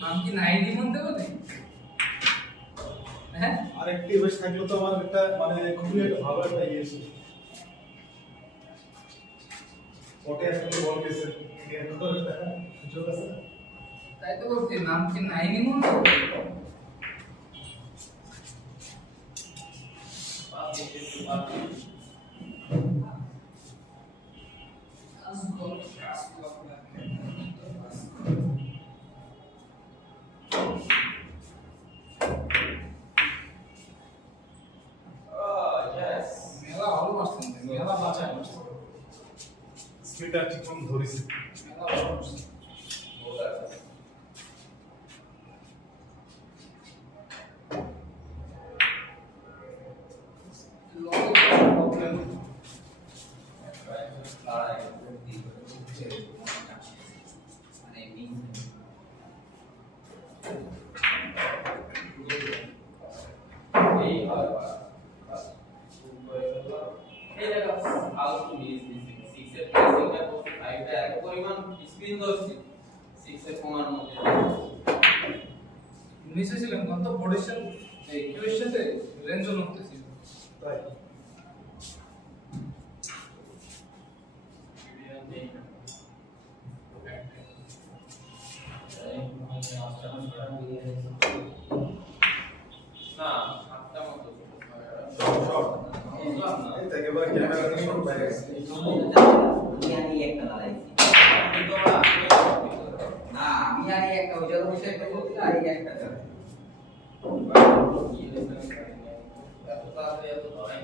নাম কি নাইডি মধ্যে বলে? হ্যাঁ আরেকটি বেশ থাকলো তো আমার একটা মানে খুবই একটা ভালো একটা ইয়ে ছিল ওটা আসলে বল গেছে সুযোগ আছে তাই তো বলছি নাম কি নাইডি মধ্যে মেলা ভালো মারছেন মেলা বাঁচায় মারছেন স্পিডটা ঠিক মতো ধরেছে মেলা ভালো মারছেন নিচে ছিলেন কত পজিশন এই কিউএর সাথে রেঞ্জ করতেছিল তাই না সাতটা মতো এই থেকে এবার ক্যামেরা থেকে সব বাইরে গেছে আমি একটা লাগাইছি না আমি আর একটা ওই জায়গা বসে একটা করতে আর একটা চালাই এত তাড়াতাড়ি এত ধরে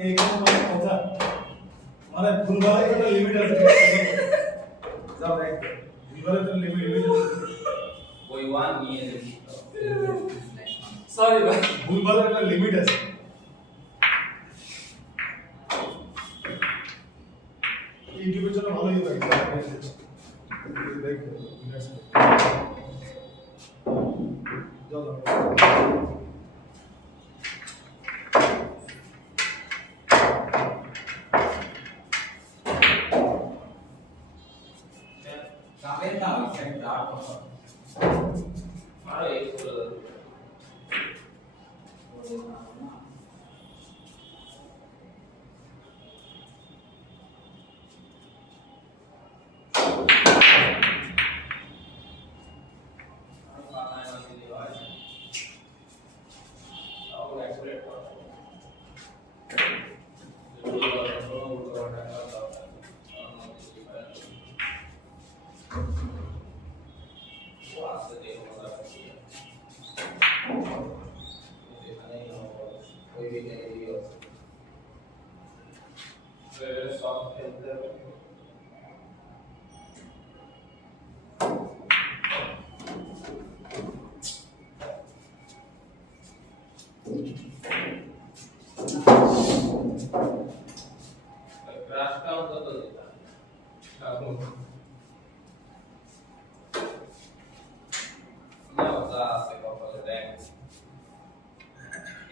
এইখানে মানে কথা মানে ভুলভালের একটা লিমিট আছে যাও দেখ ভুলভালের একটা লিমিট আছে ওই ওয়ান নিয়ে যাচ্ছি সরি ভাই ভুলভালের একটা লিমিট আছে ইউটিউবের জন্য ভালোই লাগে দেখ যাও যাও যাবেন না ওই সাইড আর কথা আরো এই করে দাও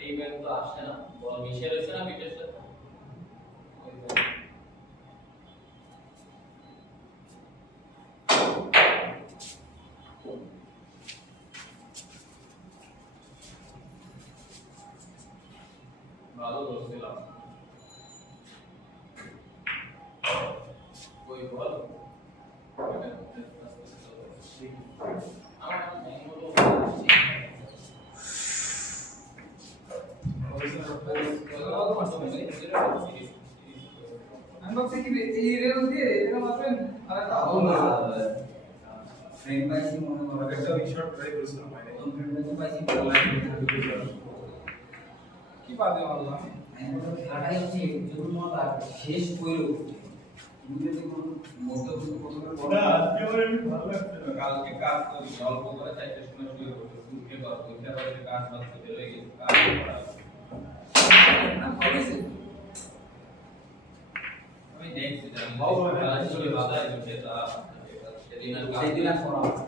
এই ব্যাগ তো আসছে না বড় মিশে রয়েছে না বিটের সাথে ভালো করছিলাম ওই বল আমার ম্যাঙ্গো আমি ভাবছি কি এই রেল দিয়ে এটা মারবেন আর একটা ফ্রেন্ড পাইছি মনে করো একটা শর্ট ট্রাই করেছিলাম মানে প্রথম ফ্রেন্ড পাইছি কি পাবে আল্লাহ আমি বললাম খেলাটাই হচ্ছে জরুর মত আর শেষ কইলো তুমি যদি কোন মধ্যে প্রথমে ওটা আজকে আমার এমনি ভালো লাগছে না কালকে কাজ করি অল্প করে চাইতে শুনে শুয়ে করতে উঠে কর উঠে করে কাজ বাদ বের হয়ে গেছে কাজ করা না ভালোই আমি দেখছি জানি আসলে বাধা দিচ্ছে তা সেদিন আর সেই দিন আর করা হবে না।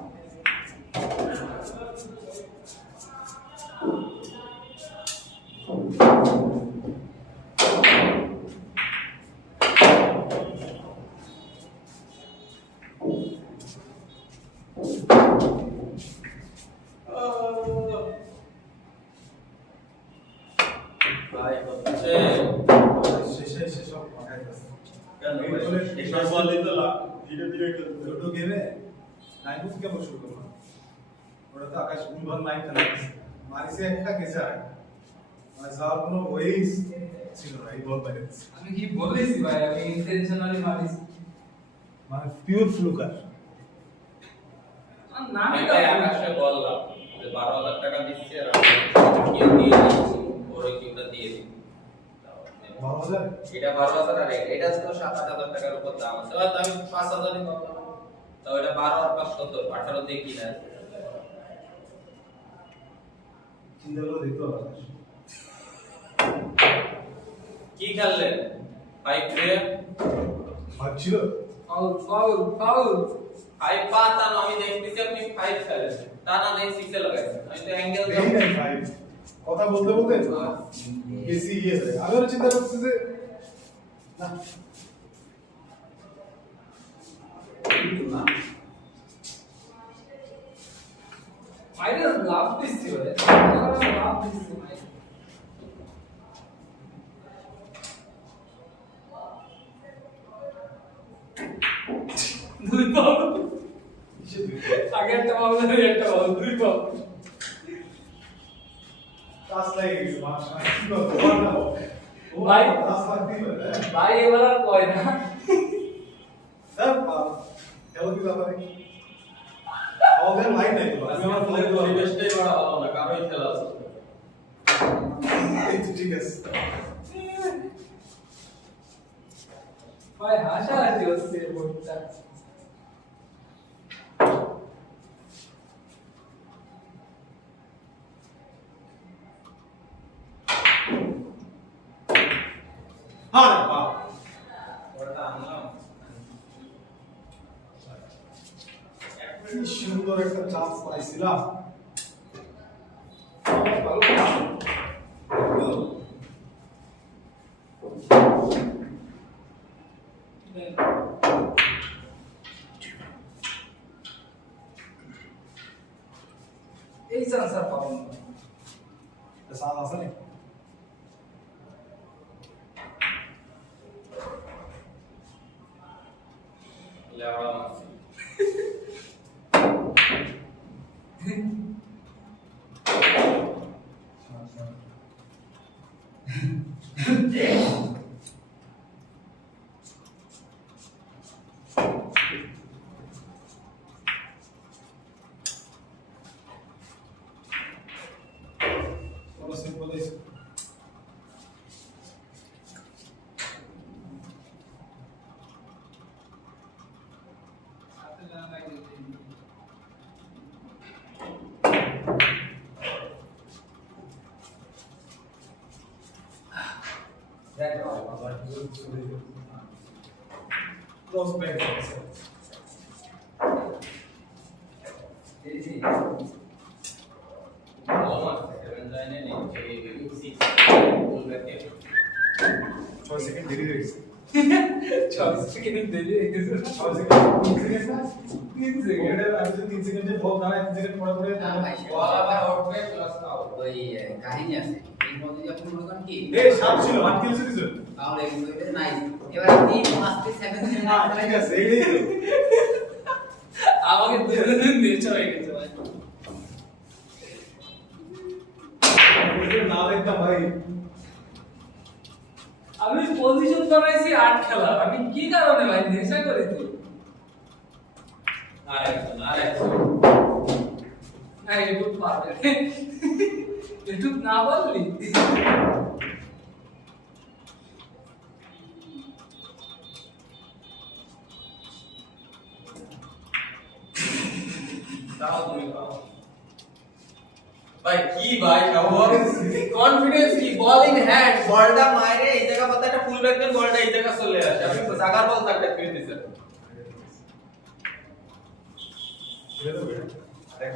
ভাই হচ্ছে শেষে সব মাথায় আছে কেন এই ভাই? বলে এসব বললে তো ধীরে ধীরে দুটো গেমে নাইন থেকে আমরা শুরু করলাম ওটা তো আকাশ ভুলভাল নাইন খেলা মারিসে একটা গেছে আর মানে যাওয়ার কোনো ওয়েই ছিল না এই বল বাইরে দিছে। আমি কি বলেছি ভাই, আমি ইন্টেনশনালি মারিছি। মানে পিওর ফ্লুকার আর না আমি ভাই আকাশে বললাম যে 12,000 টাকা দিচ্ছে আর আমি কিউ দিয়ে দিচ্ছি ওরে কিউটা দিয়ে দিই 12,000 এটা 12,000 আর এটা তো 7,000 টাকার উপর দাম আছে হয়তো আমি 5,000ই পাবো তাও এটা 12 আর 5 কত 18 দিয়ে কিনা চিন্তা করে দেখতে হবে আকাশ কি খেললেন 5 দিয়ে ভাবছিল ফাউল ফাউল ফাউল। 5 পাতা না আমি দেখতেছি আপনি 5 খেলেন তা না দেখি 6 এ লাগাইছেন আমি তো অ্যাঙ্গেল এই নাই ভাই কথা বলতে বলতে বেশি ইয়ে হয়ে আমি ওর চিন্তা করছি যে না কিন্তু না মাইরে লাভ দিচ্ছি ভাই, লাভ দিচ্ছি ভাই। দুই ফাউল, আগে একটা ফাউল একটা ফাউল, দুই ফাউল। টাচ লাগে গেছে মাশা কি করব ওভার না ভাই টাচ লাগতেই পারে ভাই এবার আর কয় না। স্যার খেলো কি ব্যাপারে আমাদের লাইন নাই তো আমি আমার ফ্লাই করব পরিবেশটাই বড় ভালো না কারোই খেলা আছে এই তো ঠিক আছে ভাই হাসাহাসি হচ্ছে বোর্ডটা। হ্যাঁ বাহ ওটা আনলাম কি সুন্দর একটা চান্স পাইছিলাম এই চান্স আর পাবো না। চান্স আছে না লেওড়া মারছি কোনো সিম্পল আছে হাতে না লাগে দেখো ক্রস ব্যাক এই যে ভালো মারছে 7 লাইনে নেই 6 ফুল ব্যাকে 6 সেকেন্ড দেরি হয়ে গেছে 6 সেকেন্ড দেরি হয়ে গেছে। 6 সেকেন্ড 3 সেকেন্ড না 3 সেকেন্ড। এটা আমি তো 3 সেকেন্ডে বল দাঁড়ায় 3 সেকেন্ড পরে পরে না ভাই, বল আবার উঠবে প্লাস আউট ওই কাহিনী আছে এই মধ্যে যখন মনে করেন কি এই সাপ ছিল মার খেলছে কিছু তাহলে এগুলো নাই এবার আপনি 5 থেকে 7 দিন না ঠিক আছে এইটাই তো আমাকে দুদিন নিচে হয়ে গেছে ভাই। না দেখতাম ভাই আমি পজিশন বানাইছি 8 খেলা, আমি কি কারণে ভাই নেশা করি তো আরেকজন না একটু পারবে একটু না বললি তাও তুমি পাও ভাই কি ভাই খবর কনফিডেন্স কি বল ইন হ্যান্ড বলটা মাইরে এই জায়গা পাতা একটা ফুল শুরু একদিন বলটা এই জায়গা চলে আসে আপনি তো জাগার বল থাকতে ফিরে দিছেন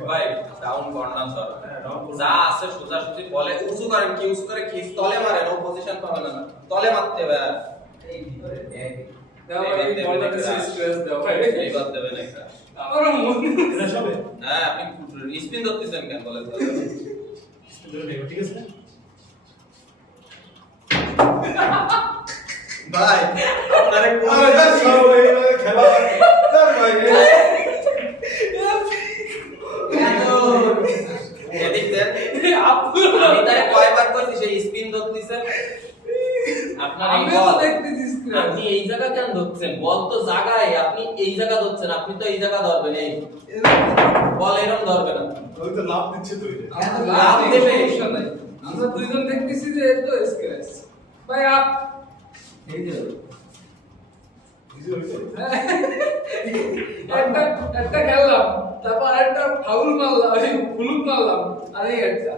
ভাই ডাউন কর্নার স্যার যা আছে সোজাসুজি বলে উঁচু করেন কি উঁচু করে খিস তলে মারেন ও পজিশন পাবেন না তলে মারতে হবে এই ভিতরে ব্যাগ দাও ভাই বলটাকে স্ট্রেস দাও ভাই এই বাদ দেবেন একটা আমারও মন এটা সবে হ্যাঁ আপনি স্পিন ধরতেছেন কেন বলেন তো ঠিক আছে ভাই আপনারে আরে সব এইভাবে খেলা তার ভাই এদিক দেন আপু আমি তাই কয়বার কইছি সেই স্পিন ধরতেছেন আপনার এই আমি বল তো দেখতেছি স্ক্রিন আপনি এই জায়গা কেন ধরছেন বল তো জায়গায় আপনি এই জায়গা ধরছেন আপনি তো এই জায়গা ধরবেন এই বল এরকম ধরবেন না ওই তো লাভ দিচ্ছে তো এটা লাভ দেবে সমস্যা নাই আমরা দুইজন দেখতেছি যে এত স্ক্র্যাচ ভাই আপ এই যে বুঝি হইছে একটা খেললাম তারপর একটা ফাউল মারলাম ফুলুক মারলাম আরে একটা